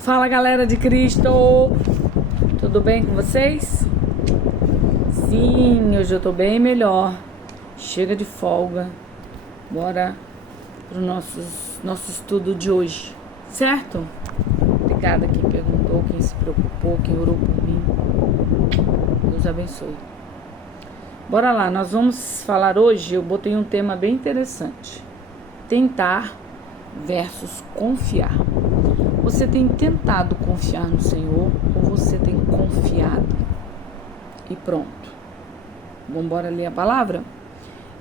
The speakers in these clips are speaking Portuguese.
Fala, galera de Cristo! Tudo bem com vocês? Sim, hoje eu tô bem melhor. Chega de folga. Bora pro nosso estudo de hoje, certo? Obrigada quem perguntou, quem se preocupou, quem orou por mim. Deus abençoe. Bora lá, nós vamos falar hoje, eu botei um tema bem interessante. Tentar versus confiar. Você tem tentado confiar no Senhor ou você tem confiado? E pronto. Vamos embora ler a palavra?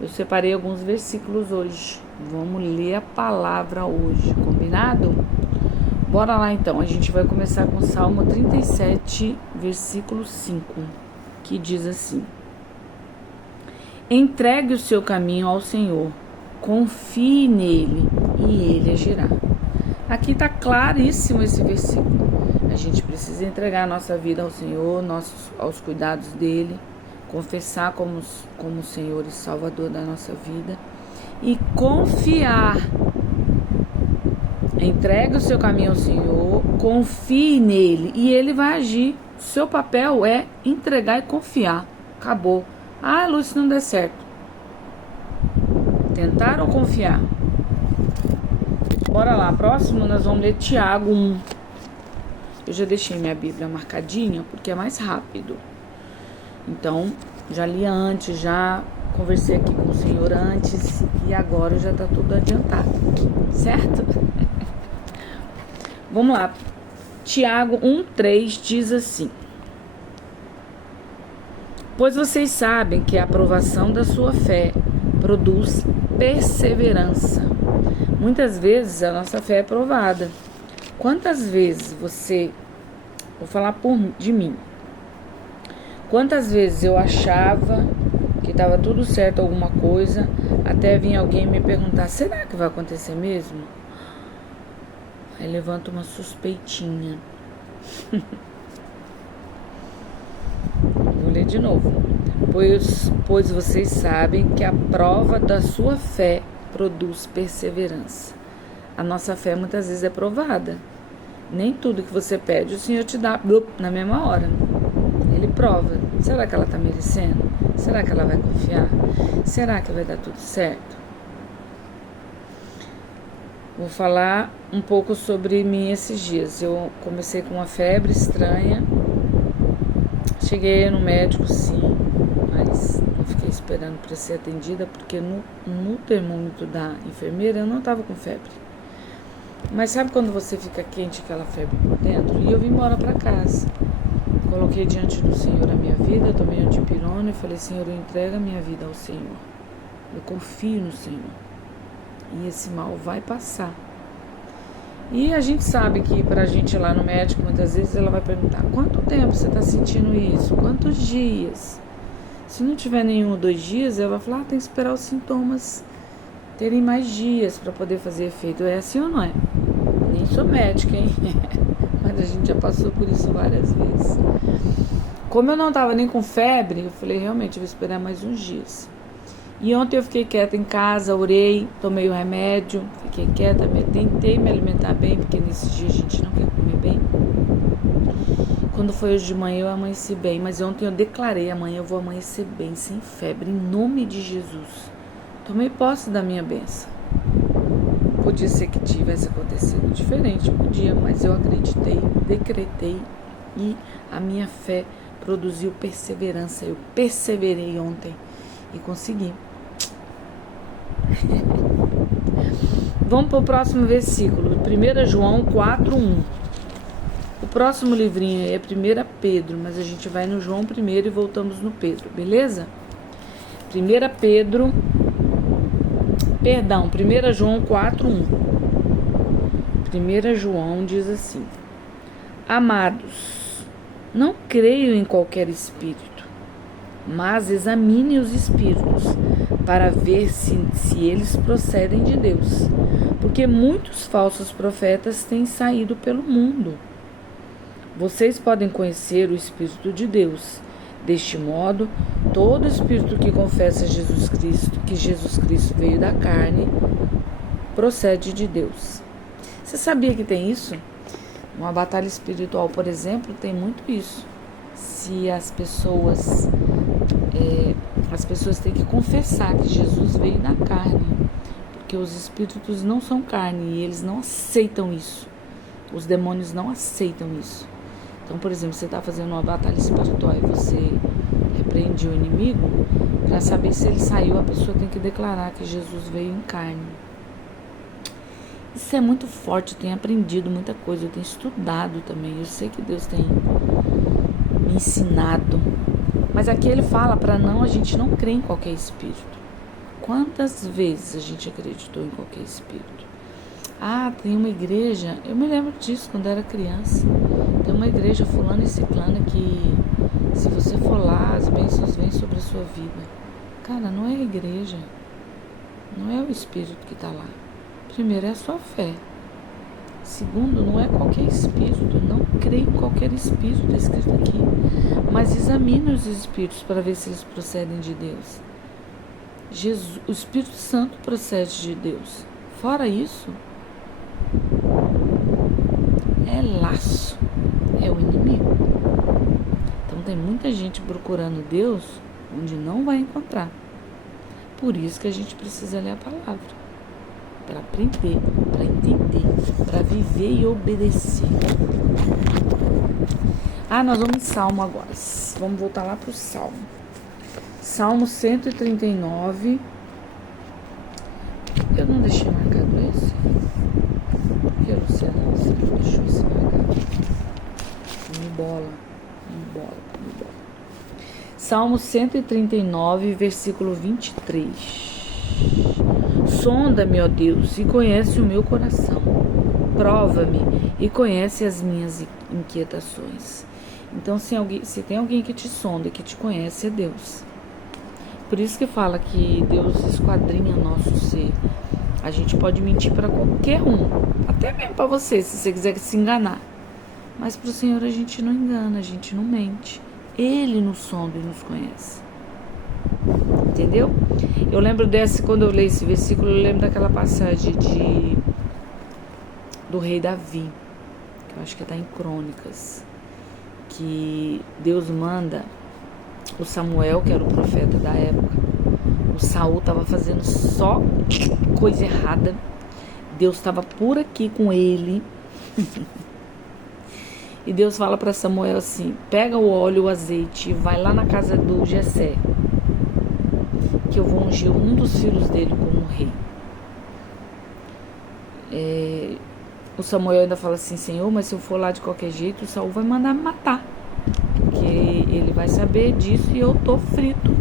Eu separei alguns versículos hoje. Vamos ler a palavra hoje, combinado? Bora lá então, a gente vai começar com o Salmo 37, versículo 5, que diz assim: entregue o seu caminho ao Senhor, confie nele e ele agirá. Aqui está claríssimo esse versículo. A gente precisa entregar a nossa vida ao Senhor, aos cuidados dele, confessar como Senhor e Salvador da nossa vida e confiar. Entregue o seu caminho ao Senhor, confie nele e ele vai agir. O seu papel é entregar e confiar. Acabou. Ah, Lúcia, não deu certo. Tentar ou confiar? Bora lá, próximo nós vamos ler Tiago 1. Eu já deixei minha Bíblia marcadinha porque é mais rápido. Então, já li antes, já conversei aqui com o Senhor antes e agora já tá tudo adiantado, certo? Vamos lá. Tiago 1:3 diz assim: pois vocês sabem que a aprovação da sua fé produz perseverança. Muitas vezes a nossa fé é provada. Quantas vezes vou falar de mim. Quantas vezes eu achava que estava tudo certo alguma coisa, até vir alguém me perguntar, será que vai acontecer mesmo? Aí levanta uma suspeitinha. Vou ler de novo. Pois vocês sabem que a prova da sua fé produz perseverança. A nossa fé muitas vezes é provada. Nem tudo que você pede o Senhor te dá na mesma hora. Ele prova. Será que ela está merecendo? Será que ela vai confiar? Será que vai dar tudo certo? Vou falar um pouco sobre mim esses dias. Eu comecei com uma febre estranha. Cheguei no médico, sim, mas não fiquei esperando para ser atendida, porque no termômetro da enfermeira eu não estava com febre. Mas sabe quando você fica quente, aquela febre por dentro? E eu vim embora para casa. Coloquei diante do Senhor a minha vida, tomei antipirona e falei, Senhor, eu entrego a minha vida ao Senhor. Eu confio no Senhor. E esse mal vai passar. E a gente sabe que pra gente ir lá no médico, muitas vezes ela vai perguntar, quanto tempo você tá sentindo isso? Quantos dias? Se não tiver nenhum ou 2 dias, ela vai falar, tem que esperar os sintomas terem mais dias para poder fazer efeito. É assim ou não é? Nem sou médica, hein? Mas a gente já passou por isso várias vezes. Como eu não tava nem com febre, eu falei, realmente, eu vou esperar mais uns dias. E ontem eu fiquei quieta em casa, orei, tomei o remédio, fiquei quieta, tentei me alimentar bem, porque nesses dias a gente não quer comer bem. Quando foi hoje de manhã eu amanheci bem, mas ontem eu declarei, amanhã eu vou amanhecer bem, sem febre, em nome de Jesus. Tomei posse da minha bênção. Podia ser que tivesse acontecido diferente, podia, mas eu acreditei, decretei e a minha fé produziu perseverança. Eu perseverei ontem e consegui. Vamos para o próximo versículo, 1 João 4:1. O próximo livrinho é 1 Pedro, mas a gente vai no João primeiro e voltamos no Pedro, beleza? 1 João 4:1. 1 João diz assim: amados, não creio em qualquer espírito, mas examine os espíritos para ver se eles procedem de Deus, porque muitos falsos profetas têm saído pelo mundo. Vocês podem conhecer o Espírito de Deus. Deste modo, todo espírito que confessa que Jesus Cristo veio da carne procede de Deus. Você sabia que tem isso? Uma batalha espiritual, por exemplo, tem muito isso. Se as pessoas têm que confessar que Jesus veio na carne, porque os espíritos não são carne e eles não aceitam isso. Os demônios não aceitam isso. Então, por exemplo, você está fazendo uma batalha espiritual e você repreende o inimigo, para saber se ele saiu, a pessoa tem que declarar que Jesus veio em carne. Isso é muito forte, eu tenho aprendido muita coisa, eu tenho estudado também, eu sei que Deus tem me ensinado. Mas aqui ele fala para a gente não crer em qualquer espírito. Quantas vezes a gente acreditou em qualquer espírito? Ah, tem uma igreja, eu me lembro disso quando era criança. Tem uma igreja fulana e ciclana que, se você for lá, as bênçãos vêm sobre a sua vida. Cara, não é a igreja, não é o espírito que está lá. Primeiro é a sua fé. Segundo, não é qualquer espírito, não creia em qualquer espírito, está escrito aqui. Mas examine os espíritos para ver se eles procedem de Deus. O Espírito Santo procede de Deus. Fora isso, é laço, é o inimigo. Então tem muita gente procurando Deus onde não vai encontrar. Por isso que a gente precisa ler a palavra. Para aprender, para entender, para viver e obedecer. Nós vamos em Salmo agora. Vamos voltar lá para o Salmo. Salmo 139. Eu não deixei marcado esse? Por que, Luciana? Você não deixou esse marcado? Me bola. Salmo 139, versículo 23. Sonda-me, ó Deus, e conhece o meu coração. Prova-me e conhece as minhas inquietações. Então, se tem alguém que te sonda, que te conhece, é Deus. Por isso que fala que Deus esquadrinha nosso ser. A gente pode mentir para qualquer um, até mesmo para você, se você quiser se enganar. Mas para o Senhor a gente não engana, a gente não mente. Ele nos sonda e nos conhece. Entendeu? Eu lembro quando eu leio esse versículo, eu lembro daquela passagem do rei Davi, que eu acho que está em Crônicas, que Deus manda o Samuel, que era o profeta da época. O Saul estava fazendo só coisa errada. Deus estava por aqui com ele. E Deus fala para Samuel assim: pega o óleo, o azeite, e vai lá na casa do Jessé, que eu vou ungir um dos filhos dele como rei. O Samuel ainda fala assim: Senhor, mas se eu for lá de qualquer jeito, o Saul vai mandar me matar, porque ele vai saber disso e eu tô frito.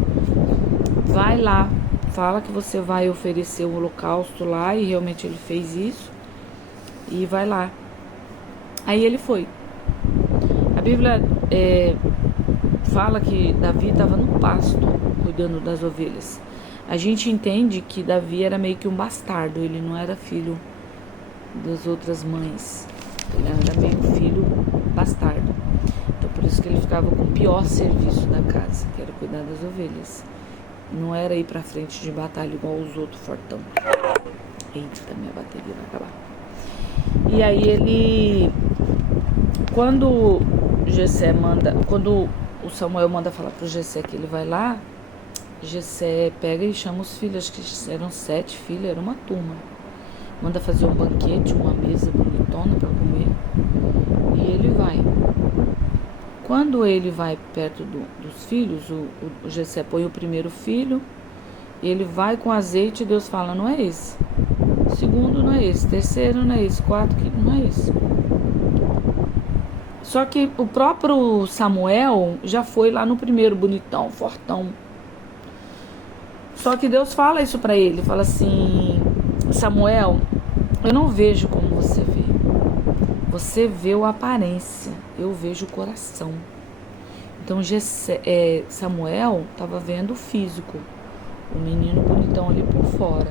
Vai lá, fala que você vai oferecer o holocausto lá, e realmente ele fez isso, e vai lá. Aí ele foi. A Bíblia fala que Davi estava no pasto, cuidando das ovelhas. A gente entende que Davi era meio que um bastardo, ele não era filho das outras mães, ele era meio filho bastardo. Então por isso que ele ficava com o pior serviço da casa, que era cuidar das ovelhas. Não era ir pra frente de batalha igual os outros fortão. Eita, minha bateria vai acabar. E aí quando o Samuel manda falar pro Jessé que ele vai lá, Jessé pega e chama os filhos, acho que eram 7 filhos, era uma turma. Manda fazer um banquete, uma mesa bonitona para comer. E ele vai. Quando ele vai perto dos filhos, o Jessé põe o primeiro filho, ele vai com azeite e Deus fala: não é esse. Segundo, não é esse. Terceiro, não é esse. Quarto, não é esse. Só que o próprio Samuel já foi lá no primeiro, bonitão, fortão. Só que Deus fala isso pra ele, fala assim: Samuel, eu não vejo como você vê. Você vê a aparência, eu vejo o coração. Então Samuel estava vendo o físico, o menino bonitão ali por fora.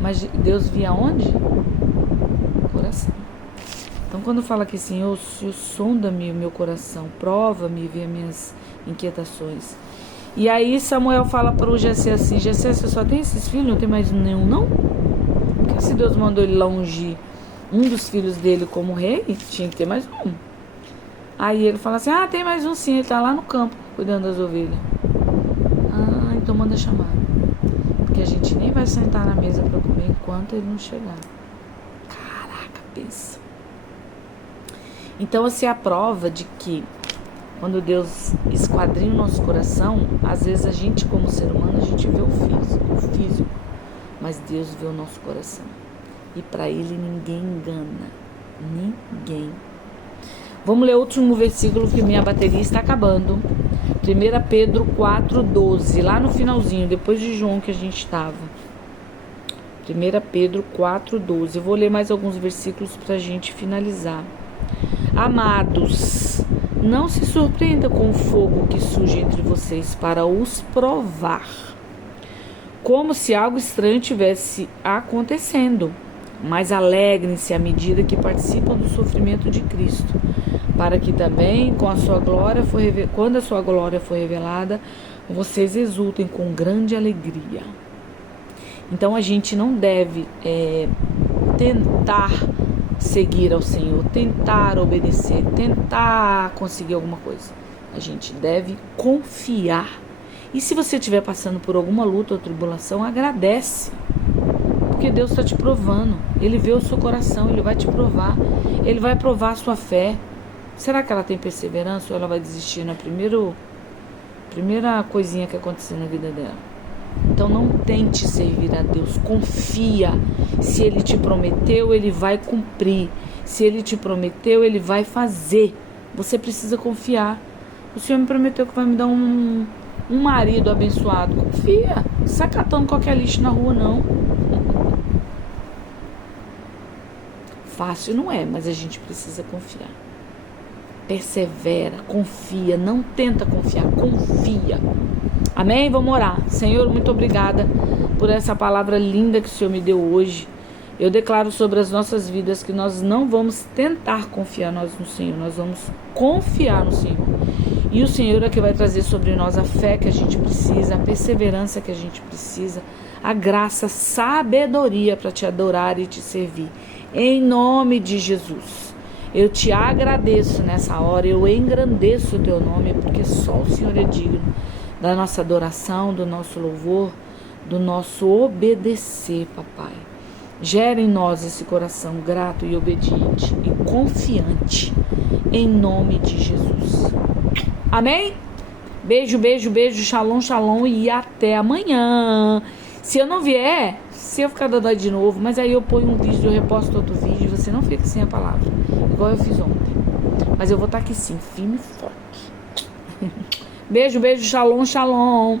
Mas Deus via onde? O coração. Então quando fala aqui assim: eu sonda-me o meu coração, prova-me e vê as minhas inquietações. E aí Samuel fala para o Jessé assim: Jessé, você só tem esses filhos? Não tem mais nenhum, não? Porque se Deus mandou ele lá ungir um dos filhos dele como rei, tinha que ter mais um. Aí ele fala assim, tem mais um sim, ele tá lá no campo, cuidando das ovelhas. Então manda chamar. Porque a gente nem vai sentar na mesa para comer enquanto ele não chegar. Caraca, pensa. Então, assim, é a prova de que quando Deus esquadrinha o nosso coração, às vezes a gente, como ser humano, a gente vê o físico, mas Deus vê o nosso coração. E para Ele ninguém engana. Ninguém. Vamos ler o último versículo, que minha bateria está acabando. 1 Pedro 4,12, lá no finalzinho, depois de João que a gente estava. 1 Pedro 4,12. Eu vou ler mais alguns versículos para a gente finalizar. Amados, não se surpreendam com o fogo que surge entre vocês para os provar, como se algo estranho tivesse acontecendo, mas alegrem-se à medida que participam do sofrimento de Cristo, para que também, quando a sua glória for revelada, vocês exultem com grande alegria. Então a gente não deve tentar seguir ao Senhor, tentar obedecer, tentar conseguir alguma coisa. A gente deve confiar. E se você estiver passando por alguma luta ou tribulação, agradece. Porque Deus está te provando. Ele vê o seu coração, Ele vai te provar. Ele vai provar a sua fé. Será que ela tem perseverança ou ela vai desistir na primeira coisinha que acontecer na vida dela? Então não tente servir a Deus, confia. Se Ele te prometeu, Ele vai cumprir. Se Ele te prometeu, Ele vai fazer. Você precisa confiar. O Senhor me prometeu que vai me dar um marido abençoado. Confia. Não sai catando qualquer lixo na rua, não. Fácil não é, mas a gente precisa confiar. Persevera, confia, não tenta confiar, confia. Amém? Vamos orar. Senhor, muito obrigada por essa palavra linda que o Senhor me deu hoje. Eu declaro sobre as nossas vidas que nós não vamos tentar confiar no Senhor, nós vamos confiar no Senhor. E o Senhor é que vai trazer sobre nós a fé que a gente precisa, a perseverança que a gente precisa, a graça, a sabedoria para te adorar e te servir. Em nome de Jesus. Eu te agradeço nessa hora, eu engrandeço o teu nome, porque só o Senhor é digno da nossa adoração, do nosso louvor, do nosso obedecer, papai. Gera em nós esse coração grato e obediente e confiante, em nome de Jesus. Amém? Beijo, beijo, beijo, shalom, shalom e até amanhã. Se eu não vier, se eu ficar dando de novo, mas aí eu ponho um vídeo, eu reposto outro vídeo e você não fica sem a palavra, igual eu fiz ontem. Mas eu vou estar aqui sim, firme e forte. Beijo, beijo, shalom, shalom.